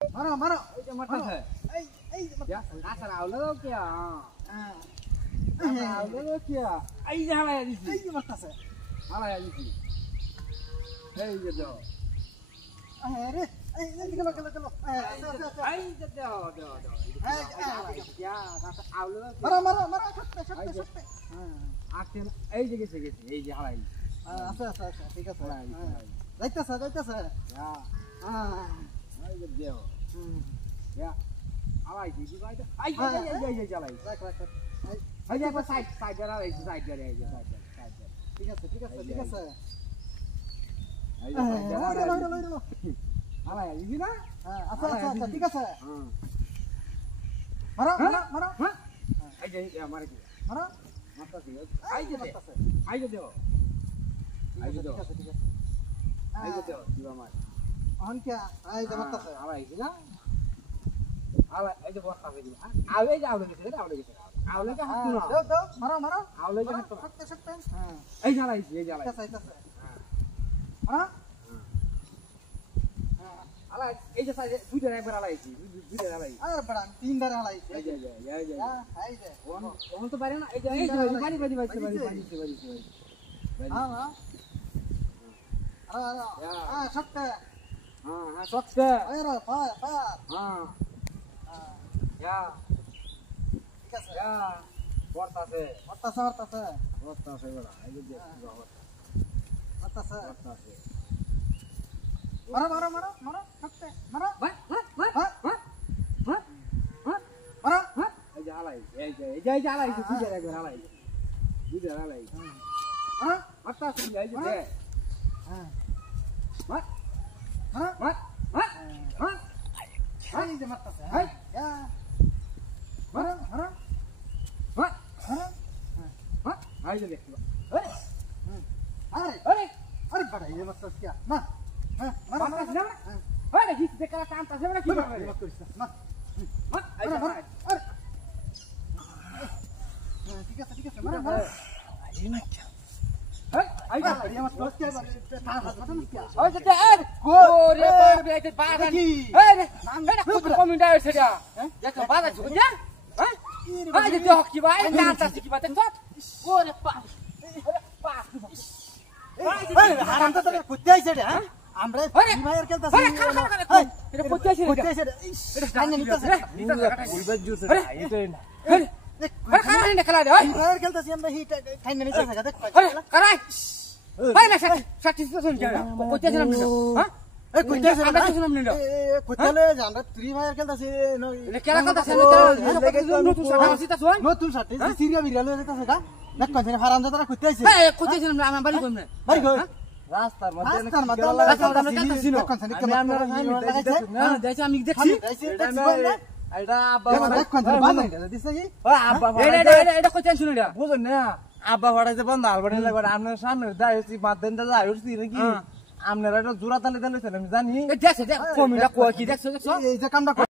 मारो मारो এই যে মারতা আছে এই क्या आसर आवलो क्या आवलो क्या এই যে হালায়া দিছি এই যে মারতাছে হালায়া দিছি এই যে দাও আরে এই গেলো গেলো গেলো এই যে দাও দাও দাও क्या आवलो मारो मारो मारो শক্তে শক্তে শক্তে আছেন এই যে গেছে গেছে এই যে হালাই আছে আছে আছে ঠিক আছে যাইতাছে যাইতাছে এই যে দাও Ya. Alai di vai. Ai jalai. রাখ রাখ Ai যে সাইড সাইড করে এই সাইড করে এই সাইড সাইড ঠিক আছে ঠিক আছে ঠিক আছে এই লইলো আলাই দিবি না হ্যাঁ আচ্ছা আচ্ছা আচ্ছা ঠিক আছে হ্যাঁ মারো মারো মারো হ্যাঁ এই যে আমার কি মারো মারতাছি এই যে দেও এই যে দেও ঠিক আছে ঠিক আছে এই যে দেও দিবা মার অন কি এই যে মারতাছে আলাই কি না আলাই এই যে বস্তা দিবি আলে যাও গেছে আলে কে হাত না দাও দাও মারো মারো আলে কে হাত শক্তে শক্তে হ্যাঁ এই জ্বালাই এই জ্বালাই ঠিক আছে ঠিক আছে মারো আলাই এই যে সাইডে দুইটা একবার আলাইছি দুইটা আলাই আর বড় তিনবার হালাইছে এই যে এই যে এই যে ওন তো পারে না এই যে বাড়ি বাড়ি বাড়ি হ্যাঁ হ্যাঁ হ্যাঁ শক্তে হ্যাঁ সবটা আরে ফায়ার ফায়ার হ্যাঁ ইয়া ঠিক আছে ইয়া বর্তাছে মারতাছে মারতাছে বর্তাছে বড় এই যে মারতাছে বর্তাছে মারো মারো মারো মারো শক্তে মারো বাহ বাহ বাহ বাহ মারো এই যে আলাই এই যে আলাই দুইটা একবার আলাই দুইটা আলাই হ্যাঁ বর্তাছে এই যে হ্যাঁ বাহ হ্যাঁ বাহ বাহ এই যে মারতাছে এই ইয়া মারো মারো বাহ মারো বাহ এই যে দেখো এই আরে আরে আরে বড় এই মারতাছে কি না হ্যাঁ মারো মারো বাহ না আরে কি দেখলা কামতাছে না কি করবে মার করিস না বাহ এই মারো যে মারো আরে ঠিক আছে মারো মারো এই না এই যে এই মারতাছে কি তার হাত মারতাছে কি ওই যে ওরে বাবা এই বাবা এই রে এটা খুব কমিটা হইছে এটা দেখো বাবা শুন যা হ্যাঁ এই যে দেখ কি ভাই নাটা কি বাতে তো ওরে বাবা এই হারাম তো তোর কুত্তে আইছে রে হ্যাঁ আমরা ভাইয়ের খেলতাছি এটা পড়তেছে কুত্তে আইছে রে এটা টাইনে নিতাছে ফুলবাজ জুস এটা আরে কারা নে খেলা দে ভাইয়ের খেলতাছি আমরা হি টাইনে নিতাছে দেখ আরে কারাই ভাই না সাথে শুন যা পড়তেছে না হ্যাঁ এই কুত্তে আইছে আমরা কিছু নাম নিলো এই কুত্তেলে যে আমরা তুই ভাইয়ের খেলতাছি এটা কেলা কথা আছে নতুন সাথে আসিতা শুন নতুন সাথে সিরিয়া বিরিয়া লয়ে যেতাছে গা দেখ কোন হারাম দাদা কুত্তে আইছে এই পড়তেছে না আমার বাড়ি কইম না ভাই গো রাস্তার রাস্তার মধ্যে দেখছি আমি দেখছি এটা আব্বা এটা কই টেনশন এটা বুঝুন না আব্বা ভাড়াইছে বন্ধ আলবাড়ি লাগবে আপনার সামনে যাই হচ্ছি মাধ্যম যাই উঠছি নাকি আপনারা একটা জোড়া তালে তালেছেন আমি জানি দেখছে দেখ কমিটা কই কি দেখছো দেখছো এই যে কামটা